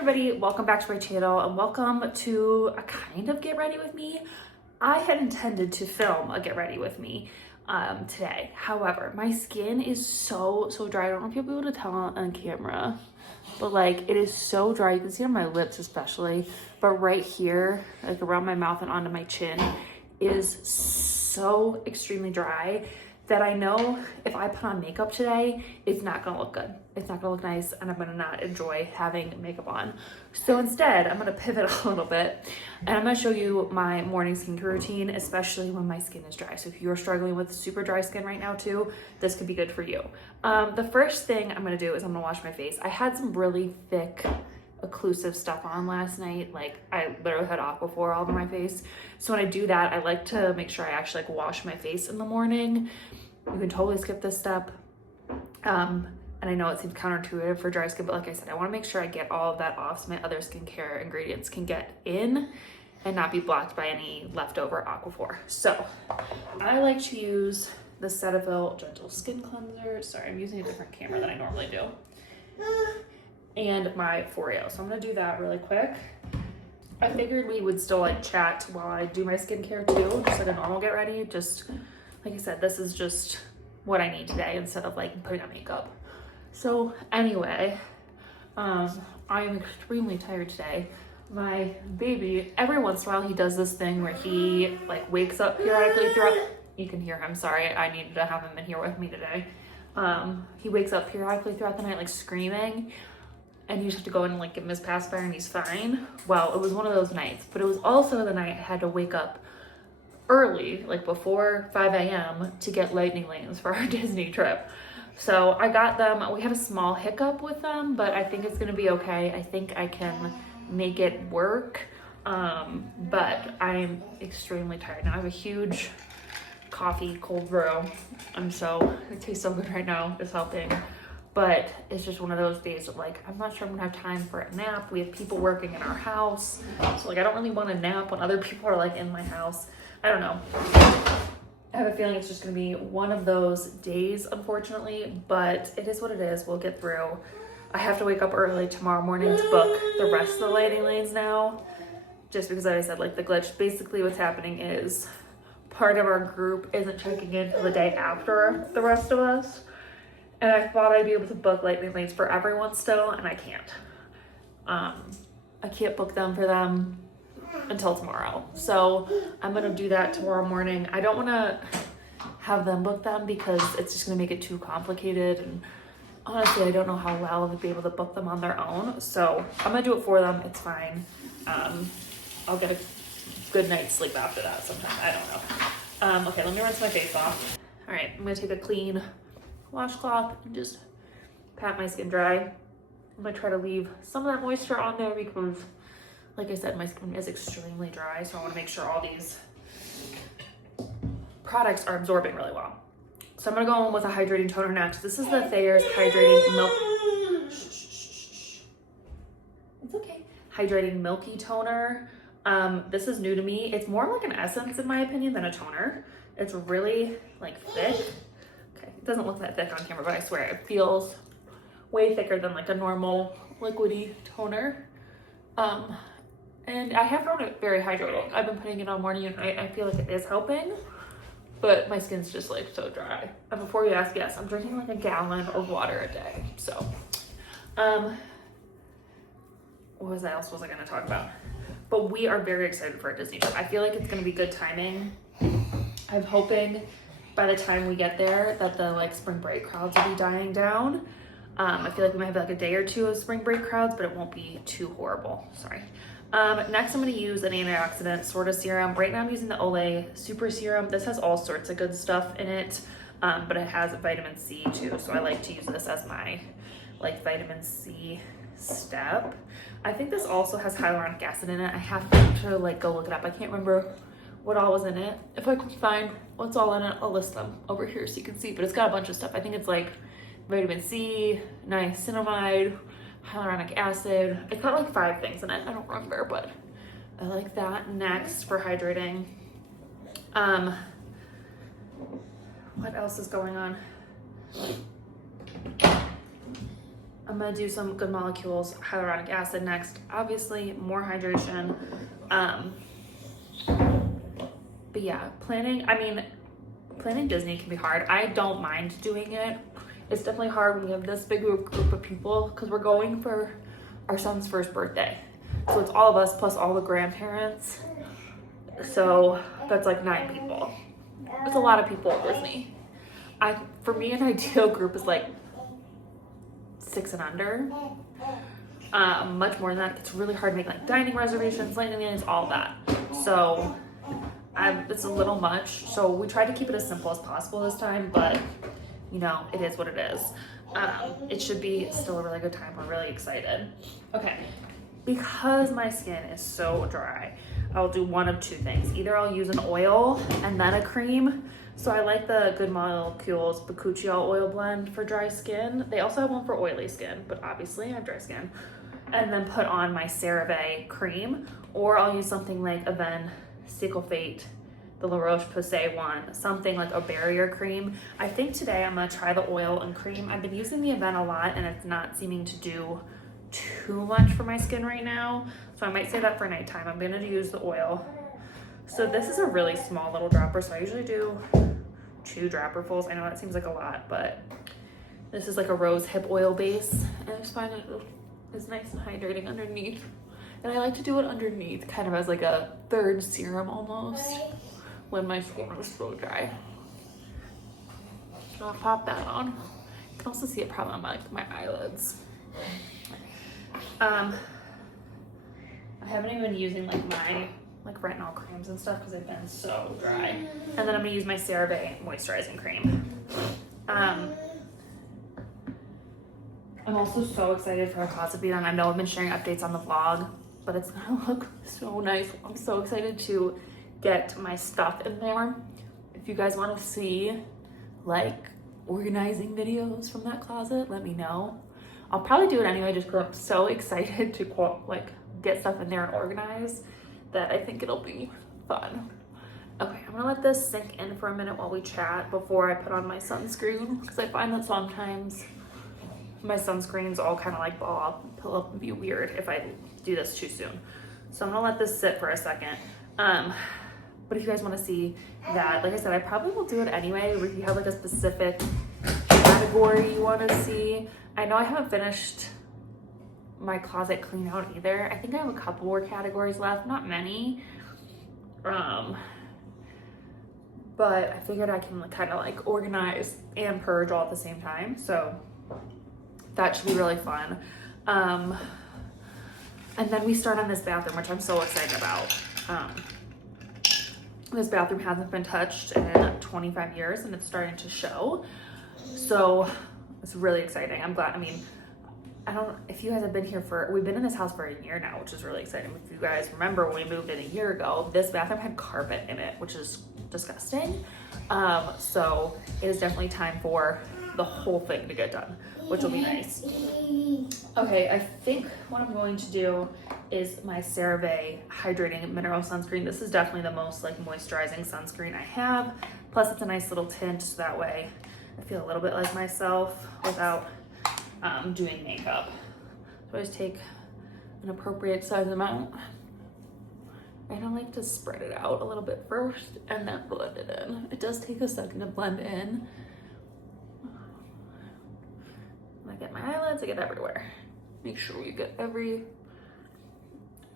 everybody, welcome back to my channel and welcome to a kind of get ready with me. I had intended to film a get ready with me today. However, my skin is so dry. I don't know if you'll be able to tell on camera, but like it is so dry. You can see on my lips especially, but right here, like around my mouth and onto my chin is so extremely dry that I know if I put on makeup today, it's not gonna look good. It's not gonna look nice and I'm gonna not enjoy having makeup on. So instead, I'm gonna pivot a little bit and I'm gonna show you my morning skincare routine, especially when my skin is dry. So if you're struggling with super dry skin right now too, this could be good for you. The first thing I'm gonna do is I'm gonna wash my face. I had some really thick occlusive stuff on last night. Like I literally had Aquaphor all over my face. So when I do that, I like to make sure I actually like wash my face in the morning. You can totally skip this step. And I know it seems counterintuitive for dry skin, but like I said, I want to make sure I get all of that off so my other skincare ingredients can get in and not be blocked by any leftover Aquaphor. So I like to use the Cetaphil Gentle Skin Cleanser. Sorry, I'm using a different camera than I normally do. And my Foreo. So I'm gonna do that really quick. I figured we would still like chat while I do my skincare too, just like a normal get ready. Just like I said, this is just what I need today instead of like putting on makeup. So anyway, I am extremely tired today. My baby, every once in a while he does this thing where he like wakes up periodically throughout, you can hear him, sorry, I needed to have him in here with me today. He wakes up periodically throughout the night like screaming, and you just have to go in and like give him his pacifier and he's fine. Well, it was one of those nights, but it was also the night I had to wake up early, like before 5 a.m. to get lightning lanes for our Disney trip. So I got them. We had a small hiccup with them, but I think it's gonna be okay. I think I can make it work. But I'm extremely tired now. I have a huge coffee cold brew. It tastes so good right now. It's helping. But it's just one of those days of like, I'm not sure I'm gonna have time for a nap. We have people working in our house. So like, I don't really want to nap when other people are like in my house. I don't know. I have a feeling it's just gonna be one of those days, unfortunately, but it is what it is. We'll get through. I have to wake up early tomorrow morning to book the rest of the lighting lanes now, just because like I said, like the glitch, basically what's happening is part of our group isn't checking in till the day after the rest of us. And I thought I'd be able to book lightning lanes for everyone still, and I can't. I can't book them for them until tomorrow. So I'm gonna do that tomorrow morning. I don't wanna have them book them because it's just gonna make it too complicated. And honestly, I don't know how well I would be able to book them on their own. So I'm gonna do it for them, it's fine. I'll get a good night's sleep after that sometime, I don't know. Okay, let me rinse my face off. All right, I'm gonna take a clean washcloth and just pat my skin dry. I'm gonna try to leave some of that moisture on there because like I said, my skin is extremely dry, so I want to make sure all these products are absorbing really well. So I'm gonna go in with a hydrating toner next. This is the Thayer's Hydrating Milk. It's okay. Hydrating Milky Toner. This is new to me. It's more like an essence in my opinion than a toner. It's really like thick. It doesn't look that thick on camera, but I swear it feels way thicker than like a normal liquidy toner. And I have found it very hydrating. I've been putting it on morning and night. I feel like it is helping, but my skin's just like so dry. And before you ask, yes, I'm drinking like a gallon of water a day. So, what else was I gonna talk about? But we are very excited for our Disney trip. I feel like it's gonna be good timing. I'm hoping by the time we get there that the like spring break crowds will be dying down. I feel like we might have like a day or two of spring break crowds, but it won't be too horrible. Sorry. Next I'm going to use an antioxidant sort of serum. Right now I'm using the Olay Super Serum. This has all sorts of good stuff in it, but it has vitamin C too. So I like to use this as my like vitamin C step. I think this also has hyaluronic acid in it. I have to like go look it up. I can't remember what all was in it. If I can find what's all in it, I'll list them over here so you can see, but it's got a bunch of stuff. I think it's like vitamin C, niacinamide, hyaluronic acid. It's got like 5 things in it. I don't remember, but I like that. Next for hydrating. What else is going on? I'm gonna do some Good Molecules hyaluronic acid next. Obviously, more hydration. But yeah, planning Disney can be hard. I don't mind doing it. It's definitely hard when we have this big group of people because we're going for our son's first birthday. So it's all of us plus all the grandparents. So that's like 9 people. It's a lot of people at Disney. For me, an ideal group is like 6 and under. Much more than that. It's really hard to make like dining reservations, landing lanes, all that. So it's a little much. So we tried to keep it as simple as possible this time, but you know, it is what it is. It should be still a really good time. We're really excited. Okay, because my skin is so dry, I'll do one of 2 things. Either I'll use an oil and then a cream. So I like the Good Molecules Bakuchiol oil blend for dry skin. They also have one for oily skin, but obviously I have dry skin. And then put on my CeraVe cream, or I'll use something like Aven Cyclofate, the La Roche-Posay one, something like a barrier cream. I think today I'm gonna try the oil and cream. I've been using the Aven a lot and it's not seeming to do too much for my skin right now. So I might say that for nighttime. I'm gonna use the oil. So this is a really small little dropper. So I usually do 2 dropperfuls. I know that seems like a lot, but this is like a rose hip oil base. And I just find it is nice and hydrating underneath. And I like to do it underneath kind of as like a third serum almost when my skin is so dry. So I'll pop that on. You can also see it probably on my eyelids. I haven't even been using like my retinol creams and stuff because they've been so dry. And then I'm gonna use my CeraVe moisturizing cream. I'm also so excited for our closet to be done. I know I've been sharing updates on the vlog, but it's gonna look so nice. I'm so excited to get my stuff in there. If you guys want to see like organizing videos from that closet, let me know. I'll probably do it anyway just because I'm so excited to like get stuff in there and organize that I think it'll be fun. Okay, I'm gonna let this sink in for a minute while we chat before I put on my sunscreen, because I find that sometimes my sunscreens all kind of like pull up and be weird if I do this too soon. So I'm gonna let this sit for a second. But if you guys want to see that, like I said, I probably will do it anyway. If you have like a specific category you want to see. I know I haven't finished my closet clean out either. I think I have a couple more categories left, not many. But I figured I can kind of like organize and purge all at the same time. So that should be really fun. And then we start on this bathroom, which I'm so excited about. This bathroom hasn't been touched in 25 years and it's starting to show. So it's really exciting. I'm glad. I mean, if you guys have been here we've been in this house for a year now, which is really exciting. If you guys remember when we moved in a year ago, this bathroom had carpet in it, which is disgusting. So it is definitely time for the whole thing to get done, which will be nice. Okay, I think what I'm going to do is my CeraVe Hydrating Mineral Sunscreen. This is definitely the most like moisturizing sunscreen I have. Plus it's a nice little tint, so that way I feel a little bit like myself without doing makeup. So I just take an appropriate size amount. And I like to spread it out a little bit first and then blend it in. It does take a second to blend in. I get my eyelids, I get everywhere. Make sure we get I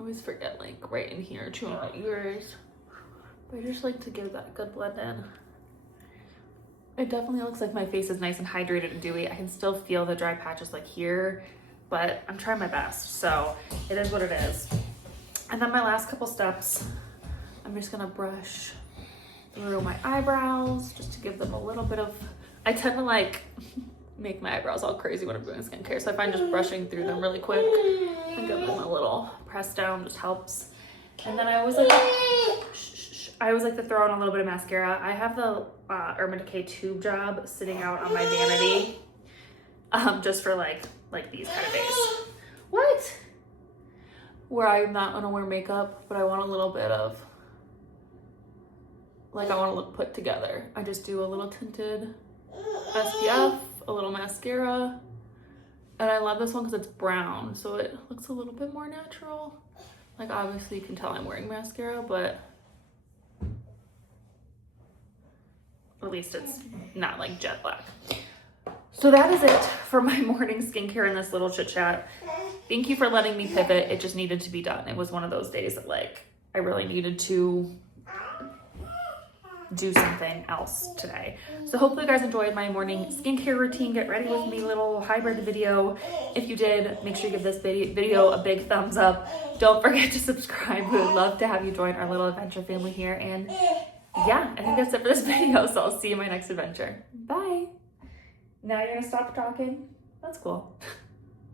always forget like right in here too on my ears. But I just like to give that a good blend in. It definitely looks like my face is nice and hydrated and dewy. I can still feel the dry patches like here, but I'm trying my best. So it is what it is. And then my last couple steps, I'm just gonna brush through my eyebrows just to give them a little bit of, I tend to like make my eyebrows all crazy when I'm doing skincare. So I find just brushing through them really quick and give them a little press down just helps. And then I always like to throw in a little bit of mascara. I have the Urban Decay Tube Job sitting out on my vanity just for like these kind of days. What? Where I'm not gonna wear makeup, but I want a little bit of, like I wanna look put together. I just do a little tinted SPF, a little mascara, And I love this one because it's brown, so it looks a little bit more natural. Like obviously you can tell I'm wearing mascara, but at least it's not like jet black. So that is it for my morning skincare and this little chit chat. Thank you for letting me pivot. It just needed to be done. It was one of those days that like I really needed to do something else today. So hopefully you guys enjoyed my morning skincare routine, get ready with me little hybrid video. If you did, make sure you give this video a big thumbs up. Don't forget to subscribe. We would love to have you join our little adventure family here. And yeah, I think that's it for this video. So I'll see you in my next adventure. Bye. Now you're gonna stop talking? That's cool.